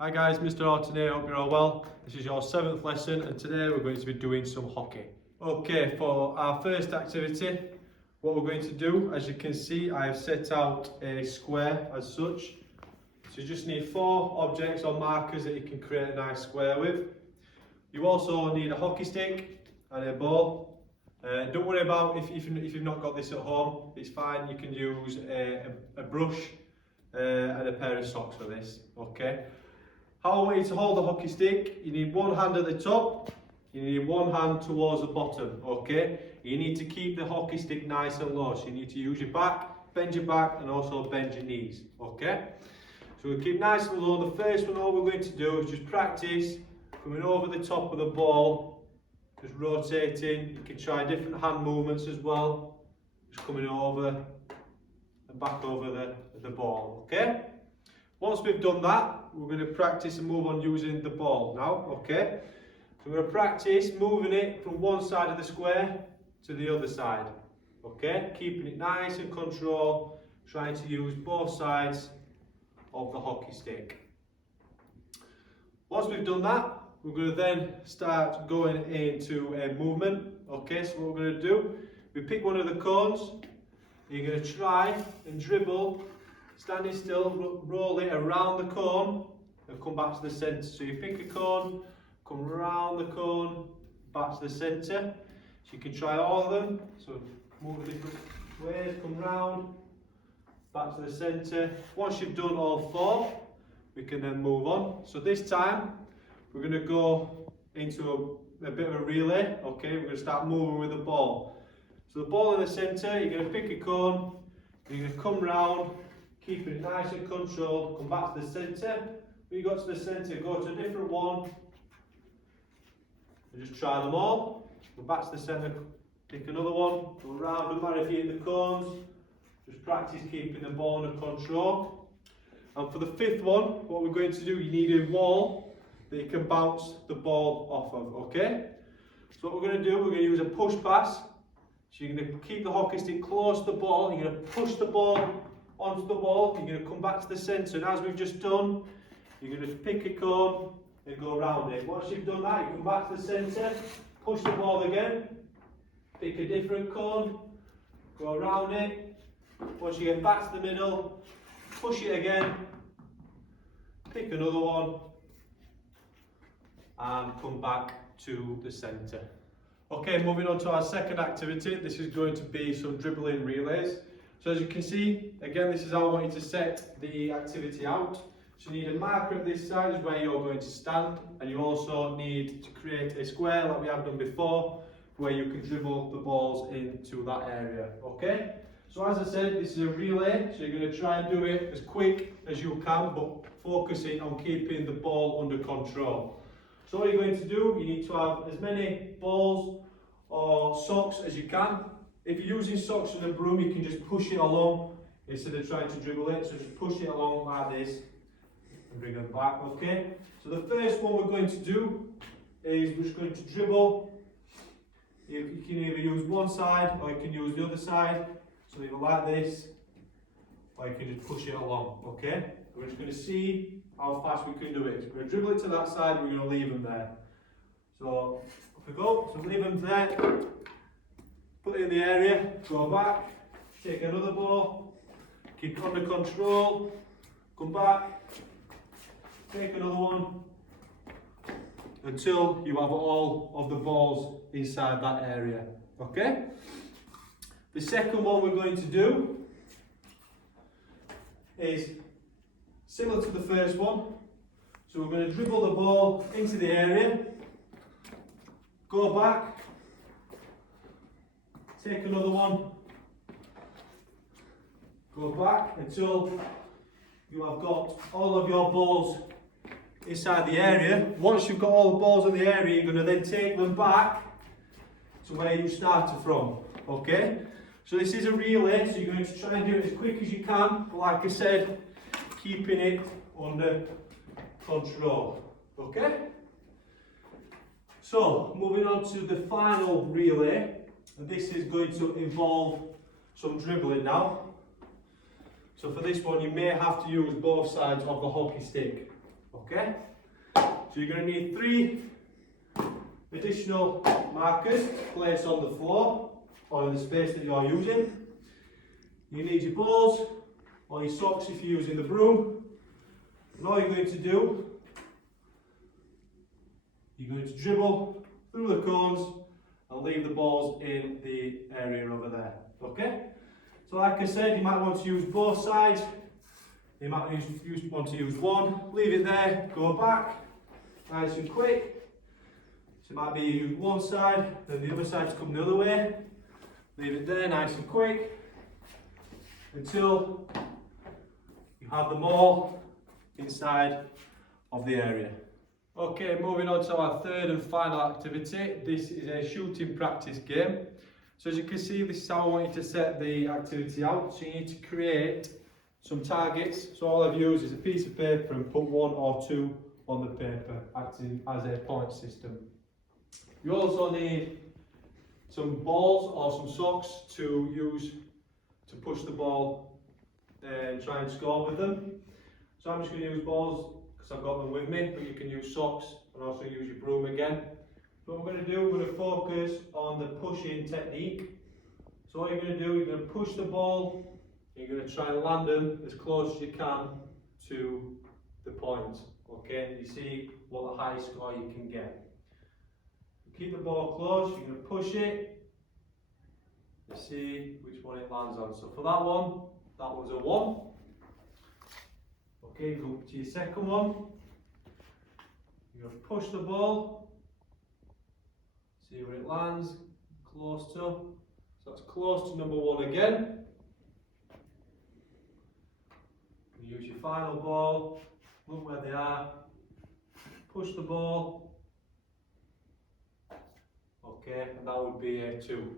Hi guys, Mr. Alternate, hope you're all well. This is your 7th lesson and today we're going to be doing some hockey. Okay, for our first activity, what we're going to do, as you can see, I have set out a square as such. So you just need 4 objects or markers that you can create a nice square with. You also need a hockey stick and a ball. Don't worry about if you've not got this at home, it's fine, you can use a brush and a pair of socks for this, okay? How I want you to hold the hockey stick, you need one hand at the top, you need one hand towards the bottom, okay? You need to keep the hockey stick nice and low, so you need to use your back, bend your back and also bend your knees, okay? So we'll keep nice and low. The first one, all we're going to do is just practice coming over the top of the ball, just rotating. You can try different hand movements as well, just coming over and back over the ball, okay? Once we've done that, we're going to practice and move on using the ball now, okay? So we're going to practice moving it from one side of the square to the other side, okay? Keeping it nice and controlled, trying to use both sides of the hockey stick. Once we've done that, we're going to then start going into a movement, okay? So what we're going to do, we pick one of the cones, you're going to try and dribble, standing still, roll it around the cone and come back to the centre. So you pick a cone, come round the cone, back to the centre. So you can try all of them. So move different ways, come round, back to the centre. Once you've done all 4, we can then move on. So this time, we're going to go into a bit of a relay. Okay, we're going to start moving with the ball. So the ball in the centre, you're going to pick a cone, you're going to come round, keeping it nice and controlled, come back to the centre. When you got to the centre, go to a different one and just try them all. Go back to the centre, pick another one, go round, doesn't matter if you hit the cones, just practice keeping the ball under control. And for the 5th one, what we're going to do, you need a wall that you can bounce the ball off of, okay? So what we're going to do, we're going to use a push pass. So you're going to keep the hockey stick close to the ball, you're going to push the ball onto the wall, you're going to come back to the centre, and as we've just done, you're going to pick a cone and go around it. Once you've done that, you come back to the centre, push the ball again, pick a different cone, go around it. Once you get back to the middle, push it again, pick another one, and come back to the centre. Okay, moving on to our second activity. This is going to be some dribbling relays. So as you can see, again, this is how I want you to set the activity out. So you need a marker at this side is where you're going to stand, and you also need to create a square like we have done before, where you can dribble the balls into that area, okay? So as I said, this is a relay, so you're going to try and do it as quick as you can, but focusing on keeping the ball under control. So what you're going to do, you need to have as many balls or socks as you can. If you're using socks and a broom, you can just push it along instead of trying to dribble it. So just push it along like this and bring it back, okay? So the first one we're going to do is we're just going to dribble. You can either use one side or you can use the other side. So either like this, or you can just push it along, okay? We're just going to see how fast we can do it. So we're going to dribble it to that side, we're going to leave them there. So off we go, so leave them there, put it in the area, go back, take another ball, keep it under control, come back, take another one, until you have all of the balls inside that area, okay? The second one we're going to do is similar to the first one. So we're going to dribble the ball into the area, go back, take another one, go back until you have got all of your balls inside the area. Once you've got all the balls in the area, you're going to then take them back to where you started from, okay? So this is a relay, so you're going to try and do it as quick as you can, but like I said, keeping it under control, okay? So, moving on to the final relay, and this is going to involve some dribbling now. So for this one, you may have to use both sides of the hockey stick. Okay? So you're going to need 3 additional markers placed on the floor or in the space that you're using. You need your balls or your socks if you're using the broom. And all you're going to do, you're going to dribble through the cones and leave the balls in the area over there. Okay? So like I said, you might want to use both sides. You might want to use one, leave it there, go back, nice and quick. So it might be you use one side, then the other side's come the other way. Leave it there, nice and quick, until you have them all inside of the area. Okay, moving on to our third and final activity. This is a shooting practice game. So as you can see, this is how I want you to set the activity out. So you need to create some targets. So all I've used is a piece of paper and put 1 or 2 on the paper, acting as a point system. You also need some balls or some socks to use to push the ball and try and score with them. So I'm just going to use balls because I've got them with me, but you can use socks and also use your broom again. So what we're going to do, we're going to focus on the pushing technique. So what you're going to do, you're going to push the ball. You're going to try and land them as close as you can to the point, okay? And you see what the highest score you can get. Keep the ball close, you're going to push it. You see which one it lands on. So for that one's a 1. Okay, go to your second one. You're going to push the ball. See where it lands, close to. So that's close to number 1 again. Use your final ball, look where they are, push the ball, okay, and that would be a 2.